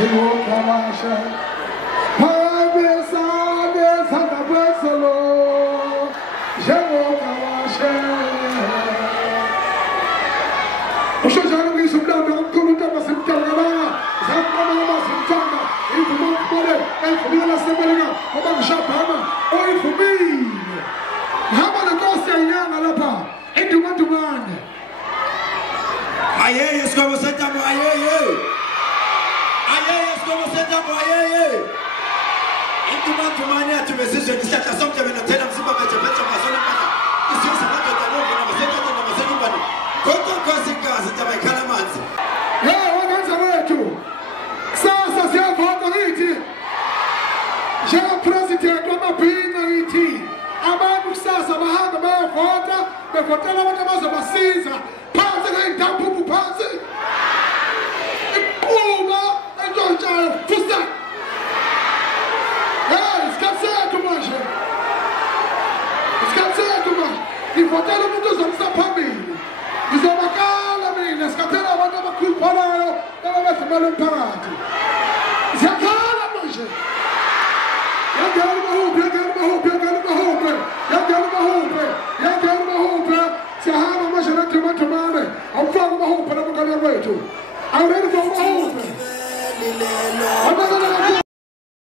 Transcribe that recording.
Kamasha, Parabesane, Santa Pesolo, Jamo Kamasha. Oshajana mi subdana, Kunuta Masintana, Zampana Masintana, Infumore, and Fumila Semelina, Oban Shapama, or for me. How about the Costa Young Alapa, and you want to run? Aye, it's going to set up aye. I'm ready for my home.